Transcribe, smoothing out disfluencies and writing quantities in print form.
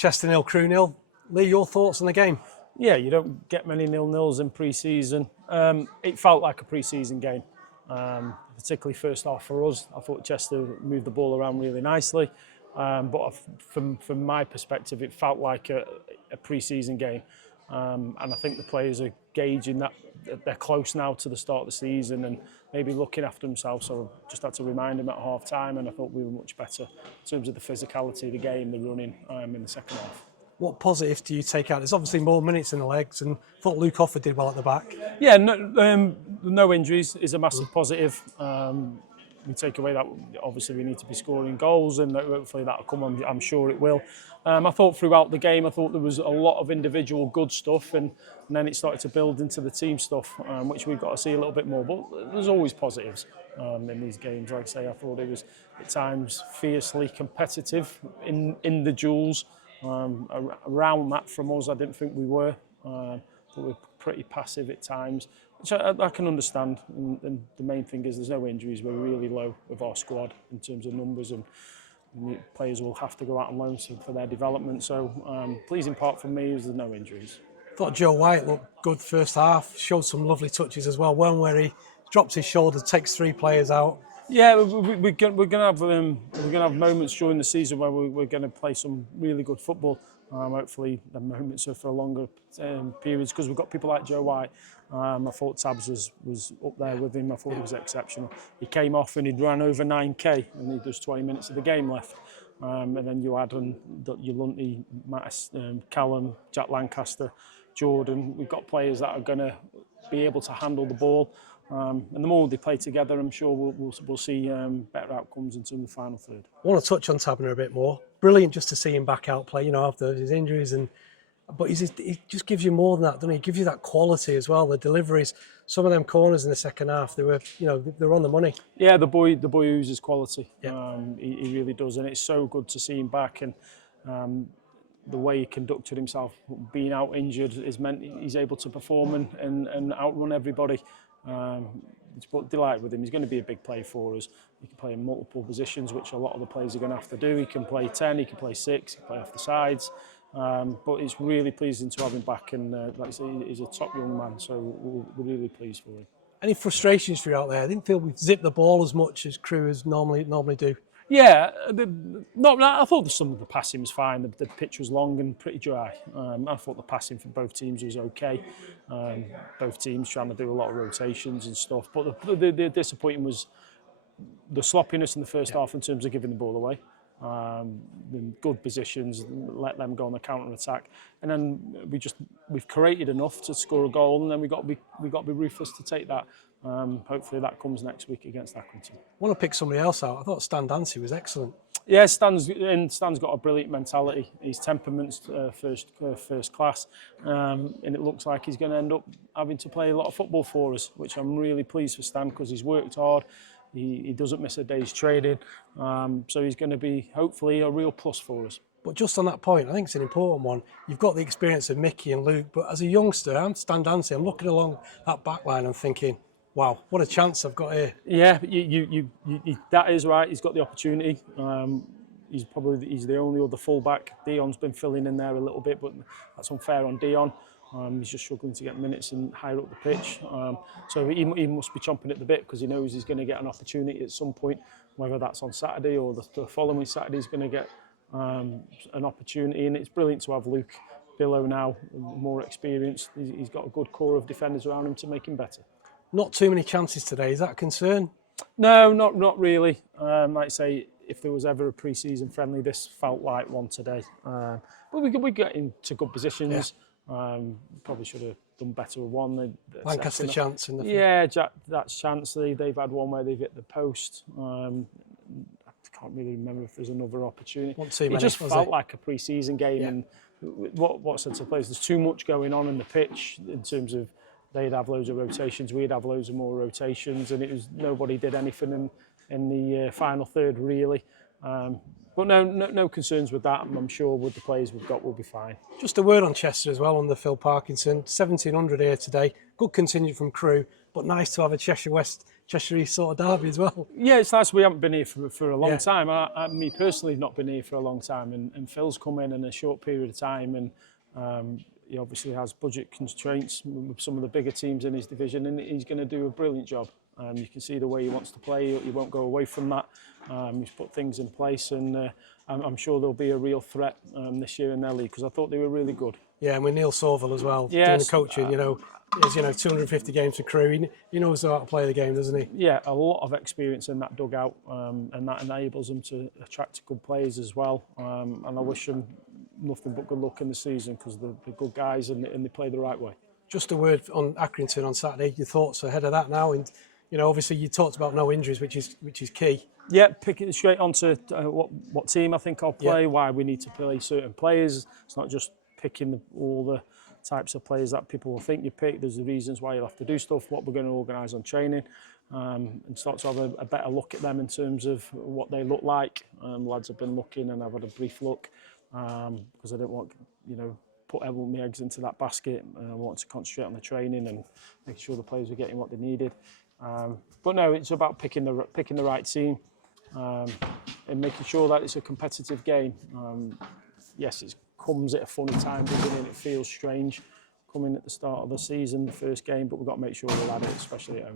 Chester 0, Crewe 0. Lee, your thoughts on the game? Yeah, you don't get many 0-0s in pre-season. It felt like a pre-season game, particularly first half for us. I thought Chester moved the ball around really nicely, but from my perspective, it felt like a pre-season game. And I think the players are gauging that they're close now to the start of the season and maybe looking after themselves. So I just had to remind them at half time, and I thought we were much better in terms of the physicality of the game, the running in the second half. What positives do you take out? There's obviously more minutes in the legs, and I thought Luke Offer did well at the back. Yeah, no injuries is a massive positive. We take away that, obviously we need to be scoring goals, and hopefully that'll come. I'm sure it will. I thought throughout the game, I thought there was a lot of individual good stuff, and then it started to build into the team stuff, which we've got to see a little bit more. But there's always positives in these games. Like I say, I thought it was at times fiercely competitive in the duels. Around that from us, I didn't think we were. But we're pretty passive at times, which I can understand. And the main thing is there's no injuries. We're really low with our squad in terms of numbers, and players will have to go out on loan for their development. So pleasing part for me is there's no injuries. I thought Joe White looked good first half, showed some lovely touches as well. One where he drops his shoulder, takes 3 players out. Yeah, we're gonna have moments during the season where we're gonna play some really good football. Hopefully, the moments are for longer periods because we've got people like Joe White. I thought Tabs was up there with him. I thought he was exceptional. He came off and he'd ran over 9k, and he does 20 minutes of the game left. And then you add on your Lunty, Mattis, Callum, Jack Lancaster, Jordan. We've got players that are going to be able to handle the ball. And the more they play together, I'm sure we'll see better outcomes in terms of the final third. I want to touch on Tabner a bit more. Brilliant just to see him back out play, after his injuries, but he just gives you more than that, doesn't he? He gives you that quality as well. The deliveries, some of them corners in the second half, they were on the money. Yeah, the boy oozes quality. Yeah. He really does, and it's so good to see him back. And the way he conducted himself, being out injured, has meant he's able to perform and outrun everybody. It's delighted with him. He's going to be a big player for us. He can play in multiple positions, which a lot of the players are going to have to do. He can play 10, he can play 6, he can play off the sides. But it's really pleasing to have him back, and like I say, he's a top young man, so we're really pleased for him. Any frustrations for you out there? I didn't feel we zipped the ball as much as Crewe as normally do. Yeah, I thought some of the passing was fine. The pitch was long and pretty dry. I thought the passing for both teams was okay. Both teams trying to do a lot of rotations and stuff. But the disappointing was the sloppiness in the first half in terms of giving the ball away. In good positions, let them go on the counter attack, and then we've created enough to score a goal, and then we got to be ruthless to take that. Hopefully that comes next week against Accrington. I want to pick somebody else out. I thought Stan Dancy was excellent. Yeah, Stan's got a brilliant mentality. His temperament's first class, and it looks like he's going to end up having to play a lot of football for us, which I'm really pleased for Stan because he's worked hard. He doesn't miss a day's training, so he's going to be hopefully a real plus for us. But just on that point, I think it's an important one. You've got the experience of Mickey and Luke, but as a youngster, I'm Stan Dancy. I'm looking along that back line and thinking, wow, what a chance I've got here. Yeah, that is right. He's got the opportunity. He's the only other fullback. Dion's been filling in there a little bit, but that's unfair on Dion. He's just struggling to get minutes and higher up the pitch. So he must be chomping at the bit because he knows he's going to get an opportunity at some point, whether that's on Saturday or the following Saturday. He's going to get an opportunity, and it's brilliant to have Luke below now, more experienced. He's got a good core of defenders around him to make him better. Not too many chances today. Is that a concern? No, not really. Like I say, if there was ever a pre-season friendly, this felt like one today. But we get into good positions. Yeah. Probably should have done better with one. Lancaster chance in the yeah, that's chance. They've had one where they've hit the post. I can't really remember if there's another opportunity. It just felt like a pre-season game, and what sense of plays? There's too much going on in the pitch in terms of they'd have loads of rotations, we'd have loads of more rotations, and it was nobody did anything in the final third really. But no concerns with that. I'm sure with the players we've got, we'll be fine. Just a word on Chester as well, under Phil Parkinson. 1,700 here today. Good contingent from Crewe, but nice to have a Cheshire West Cheshire East sort of derby as well. Yeah, it's nice. We haven't been here for a long Yeah. time. Me personally, have not been here for a long time, and Phil's come in a short period of time, and he obviously has budget constraints with some of the bigger teams in his division, and he's going to do a brilliant job. You can see the way he wants to play. He won't go away from that. He's put things in place, and I'm sure there'll be a real threat this year in their league, because I thought they were really good. Yeah, and with Neil Sorville as well, doing the coaching, you know, he's 250 games to crew. He knows how to play the game, doesn't he? Yeah, a lot of experience in that dugout, and that enables them to attract good players as well. And I wish them nothing but good luck in the season, because they're good guys and they play the right way. Just a word on Accrington on Saturday. Your thoughts ahead of that now, and obviously you talked about no injuries, which is key. Yeah, picking straight onto what team I think I'll play, why we need to play certain players. It's not just picking all the types of players that people will think you pick. There's the reasons why you'll have to do stuff, what we're going to organise on training, and start to have a better look at them in terms of what they look like. Lads have been looking, and I've had a brief look, because I don't want, put all my eggs into that basket. I want to concentrate on the training and making sure the players are getting what they needed. But no, it's about picking the right team, and making sure that it's a competitive game. Yes, it comes at a funny time, doesn't it? It feels strange coming at the start of the season, the first game, but we've got to make sure we'll add it, especially at home.